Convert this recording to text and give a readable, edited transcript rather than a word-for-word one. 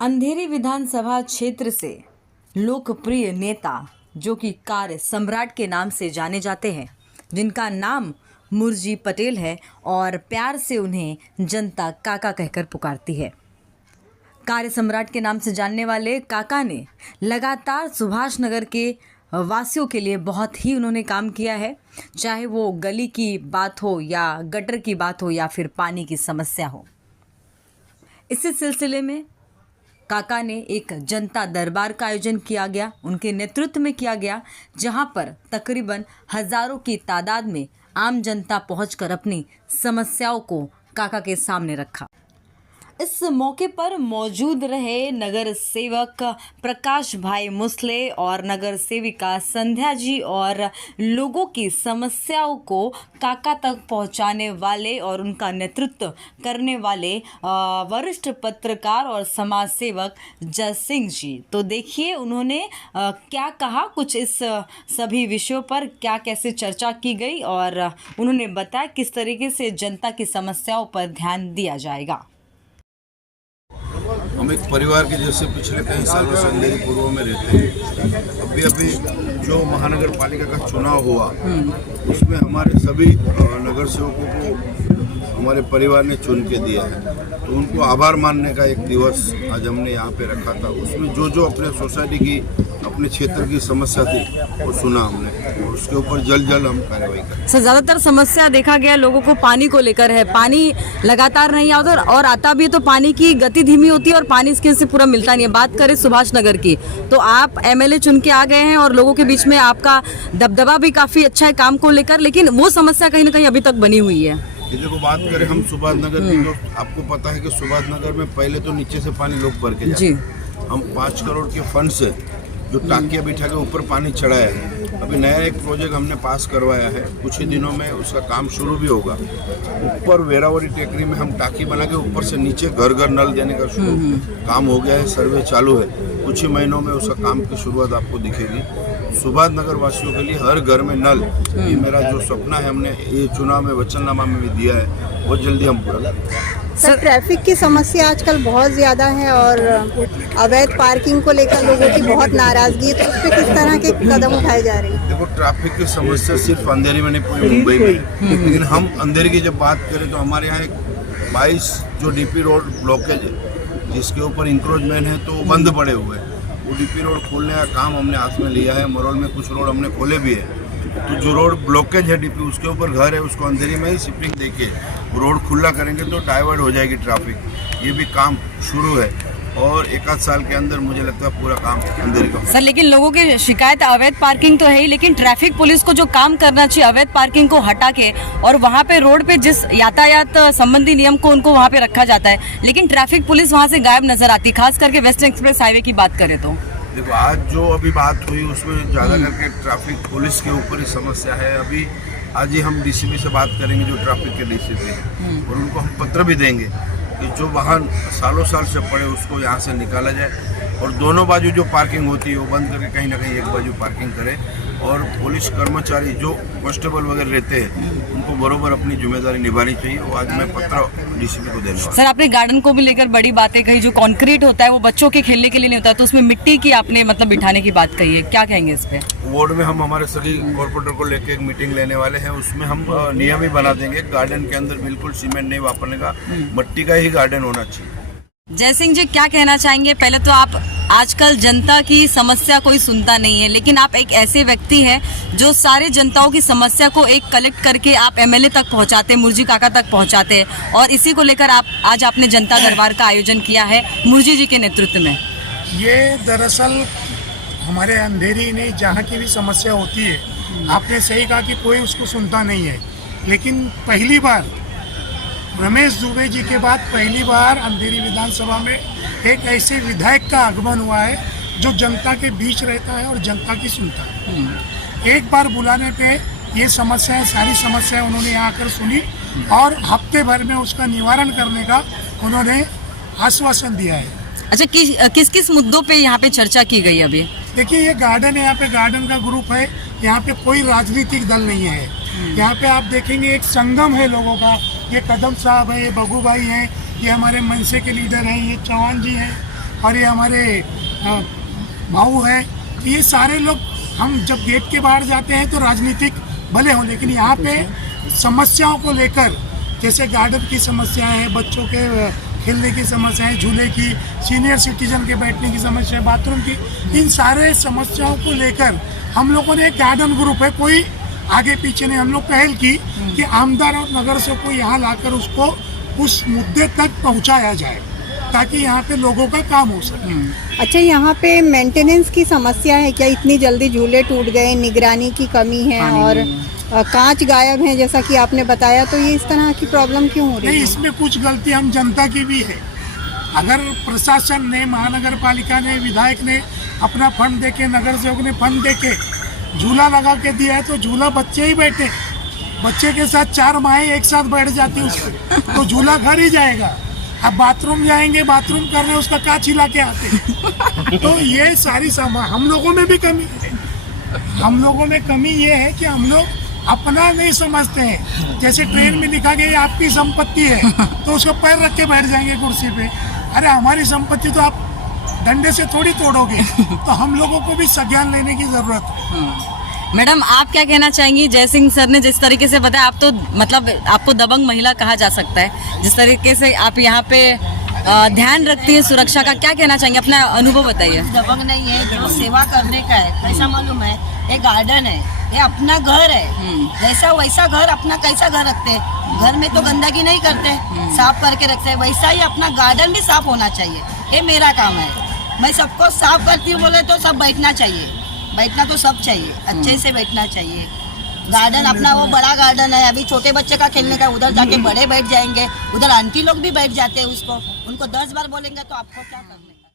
अंधेरी विधानसभा क्षेत्र से लोकप्रिय नेता जो कि कार्य सम्राट के नाम से जाने जाते हैं, जिनका नाम मुर्जी पटेल है और प्यार से उन्हें जनता काका कहकर पुकारती है। कार्य सम्राट के नाम से जानने वाले काका ने लगातार सुभाष नगर के वासियों के लिए बहुत ही उन्होंने काम किया है, चाहे वो गली की बात हो या गटर की बात हो या फिर पानी की समस्या हो। इसी सिलसिले में काका ने एक जनता दरबार का आयोजन किया गया, उनके नेतृत्व में किया गया, जहां पर तकरीबन हजारों की तादाद में आम जनता पहुंचकर अपनी समस्याओं को काका के सामने रखा। इस मौके पर मौजूद रहे नगर सेवक प्रकाश भाई मुसले और नगर सेविका संध्या जी और लोगों की समस्याओं को काका तक पहुंचाने वाले और उनका नेतृत्व करने वाले वरिष्ठ पत्रकार और समाज सेवक जय सिंह जी। तो देखिए उन्होंने क्या कहा, कुछ इस सभी विषयों पर क्या कैसे चर्चा की गई और उन्होंने बताया किस तरीके से जनता की समस्याओं पर ध्यान दिया जाएगा। हम एक परिवार के जैसे पिछले कई सालों से अंधेरी पूर्व में रहते हैं। अभी जो महानगर पालिका का चुनाव हुआ उसमें हमारे सभी नगर सेवकों को हमारे परिवार ने चुन के दिया है, तो उनको आभार मानने का एक दिवस आज हमने यहाँ पे रखा था। उसमें जो अपने सोसाइटी की अपने क्षेत्र की समस्या थी वो सुना हमने और उसके ऊपर जल्द हम कार्रवाई करें। सर, ज़्यादातर समस्या देखा गया लोगों को पानी को लेकर है, पानी लगातार नहीं आता और आता भी है तो पानी की गति धीमी होती है और पानी इसके से पूरा मिलता नहीं है। बात करें सुभाष नगर की, तो आप एमएलए चुन के आ गए हैं और लोगों के बीच में आपका दबदबा भी काफ़ी अच्छा है काम को लेकर, लेकिन वो समस्या कहीं ना कहीं अभी तक बनी हुई है। देखो, बात करें हम सुभाष नगर की, तो आपको पता है कि सुभाष नगर में पहले तो नीचे से पानी लोग भर के जाते हैं। हम 5 करोड़ के फंड से जो टाकियाँ बिठा के ऊपर पानी चढ़ाया है, अभी नया एक प्रोजेक्ट हमने पास करवाया है, कुछ ही दिनों में उसका काम शुरू भी होगा। ऊपर वेरावरी टेकरी में हम टाकी बना के ऊपर से नीचे घर नल देने का शुरू काम हो गया है, सर्वे चालू है। कुछ ही महीनों में उसका काम की शुरुआत आपको दिखेगी। सुभाष नगर वासियों के लिए हर घर में नल, ये मेरा जो सपना है, हमने ये चुनाव में वचननामा में भी दिया है, बहुत जल्दी हम पूरा करेंगे। सर, ट्रैफिक की समस्या आजकल बहुत ज़्यादा है और अवैध पार्किंग को लेकर लोगों की बहुत नाराजगी है, तो उस पर किस तरह के कदम उठाए जा रहे हैं? देखो, ट्रैफिक की समस्या सिर्फ अंधेरी में नहीं, पूरी मुंबई में, लेकिन हम अंधेरी की जब बात करें तो हमारे यहाँ एक 22 जो डीपी रोड ब्लॉकेज है, जिसके ऊपर इंक्रोचमेंट है, तो वो बंद पड़े हुए हैं। वो डीपी रोड खोलने का काम हमने हाथ में लिया है। मरोल में कुछ रोड हमने खोले भी है, तो जो रोड ब्लॉकेज है डीपी, उसके ऊपर घर है, उसको अंधेरी में ही शिफ्टिंग देके रोड खुला करेंगे तो डाइवर्ट हो जाएगी ट्रैफिक। ये भी काम शुरू है और 1 साल के अंदर मुझे लगता है पूरा काम अंधेरी का। सर, लेकिन लोगों की शिकायत अवैध पार्किंग तो है ही, लेकिन ट्रैफिक पुलिस को जो काम करना चाहिए अवैध पार्किंग को हटा के और वहाँ पे रोड पे जिस यातायात संबंधी नियम को उनको वहाँ पे रखा जाता है, लेकिन ट्रैफिक पुलिस वहाँ से गायब नजर आती, खास करके वेस्टर्न एक्सप्रेस हाईवे की बात करें तो। देखो, आज जो अभी बात हुई उसमें ज़्यादा करके ट्रैफिक पुलिस के ऊपर ही समस्या है। अभी आज ही हम डीसीपी से बात करेंगे, जो ट्रैफिक के डीसीपी हैं, और उनको हम पत्र भी देंगे कि जो वाहन सालों साल से पड़े उसको यहाँ से निकाला जाए और दोनों बाजू जो पार्किंग होती है वो बंद करके कहीं ना कहीं एक बाजू पार्किंग करें। और पुलिस कर्मचारी जो कांस्टेबल वगैरह रहते हैं उनको बरोबर अपनी जिम्मेदारी निभानी चाहिए। वो आज मैं पत्र डीसीपी को देने वाला। सर, आपने गार्डन को भी लेकर बड़ी बातें कही, जो कंक्रीट होता है वो बच्चों के खेलने के लिए नहीं होता, तो उसमें मिट्टी की आपने मतलब बिठाने की बात कही है, क्या कहेंगे इस पे? वार्ड में हम हमारे सभी कॉर्पोरेटर को लेकर एक मीटिंग लेने वाले हैं, उसमें हम नियम ही बना देंगे। गार्डन के अंदर बिल्कुल सीमेंट नहीं वापरने का, मिट्टी का ही गार्डन होना चाहिए। जय सिंह जी, क्या कहना चाहेंगे? पहले तो आप आजकल जनता की समस्या कोई सुनता नहीं है, लेकिन आप एक ऐसे व्यक्ति हैं जो सारे जनताओं की समस्या को एक कलेक्ट करके आप एमएलए तक पहुंचाते हैं, मुर्जी काका तक पहुंचाते हैं, और इसी को लेकर आज आपने जनता दरबार का आयोजन किया है मुर्जी जी के नेतृत्व में। ये दरअसल हमारे अंधेरी में जहाँ की भी समस्या होती है, आपने सही कहा कि कोई उसको सुनता नहीं है, लेकिन पहली बार रमेश दुबे जी के बाद पहली बार अंधेरी विधानसभा में एक ऐसे विधायक का आगमन हुआ है जो जनता के बीच रहता है और जनता की सुनता है। एक बार बुलाने पे ये समस्याएं, सारी समस्याएं उन्होंने यहाँ आकर सुनी और हफ्ते भर में उसका निवारण करने का उन्होंने आश्वासन दिया है। अच्छा, किस किस मुद्दों पे यहाँ पे चर्चा की गई अभी? देखिए, ये गार्डन है, यहाँ पे गार्डन का ग्रुप है, यहाँ पे कोई राजनीतिक दल नहीं है। यहाँ पे आप देखेंगे एक संगम है लोगों का। ये कदम साहब है, ये बगू भाई हैं, ये हमारे मनसे के लीडर हैं, ये चौहान जी हैं, और ये हमारे भाऊ हैं, ये सारे लोग, हम जब गेट के बाहर जाते हैं तो राजनीतिक भले हों, लेकिन यहाँ पे समस्याओं को लेकर, जैसे गार्डन की समस्याएं हैं, बच्चों के खेलने की समस्याएं, झूले की, सीनियर सिटीजन के बैठने की समस्या, बाथरूम की, इन सारे समस्याओं को लेकर हम लोगों ने एक गार्डन ग्रुप है, कोई आगे पीछे नहीं, हम लोग पहल की कि आमदार और नगर सेवक को यहाँ लाकर उसको उस मुद्दे तक पहुँचाया जाए ताकि यहाँ पे लोगों का काम हो सके। अच्छा, यहाँ पे मेंटेनेंस की समस्या है क्या? इतनी जल्दी झूले टूट गए, निगरानी की कमी है और कांच गायब है जैसा कि आपने बताया, तो ये इस तरह की प्रॉब्लम क्यों हो रही नहीं, है? इसमें कुछ गलती हम जनता की भी है। अगर प्रशासन ने, महानगर पालिका ने, विधायक ने अपना फंड देके, नगर सेवक ने फंड देके झूला लगा के दिया है तो झूला बच्चे ही बैठे, बच्चे के साथ 4 माएँ एक साथ बैठ जाती उस पर, तो झूला घर ही जाएगा। अब बाथरूम जाएंगे, बाथरूम करने उसका कांच हिला के आते। तो ये सारी हम लोगों में भी कमी है। हम लोगों में कमी ये है कि हम लोग अपना नहीं समझते हैं। जैसे ट्रेन में लिखा गया ये आपकी संपत्ति है तो उसको पैर रख के बैठ जाएंगे कुर्सी पे। अरे हमारी संपत्ति तो आप डंडे से थोड़ी तोड़ोगे। तो हम लोगों को भी संज्ञान लेने की जरूरत है। मैडम, आप क्या कहना चाहेंगी? जयसिंह सर ने जिस तरीके से बताया, आप तो मतलब आपको दबंग महिला कहा जा सकता है, जिस तरीके से आप यहाँ पे ध्यान रखती है सुरक्षा का, क्या कहना चाहेंगे? अपना अनुभव बताइए। दबंग नहीं है, जो सेवा करने का है। कैसा मालूम है, ये गार्डन है, ये अपना घर है, जैसा वैसा घर अपना कैसा घर रखते हैं, घर में तो गंदगी नहीं करते, साफ करके रखते हैं, वैसा ही अपना गार्डन भी साफ होना चाहिए। ये मेरा काम है, मैं सबको साफ करती हूँ। बोले तो सब बैठना चाहिए, बैठना तो सब चाहिए, अच्छे से बैठना चाहिए। गार्डन अपना वो बड़ा गार्डन है, अभी छोटे बच्चे का खेलने का, उधर जाके बड़े बैठ जाएंगे, उधर आंटी लोग भी बैठ जाते हैं, उसको उनको 10 बार बोलेंगे तो आपको क्या करना है।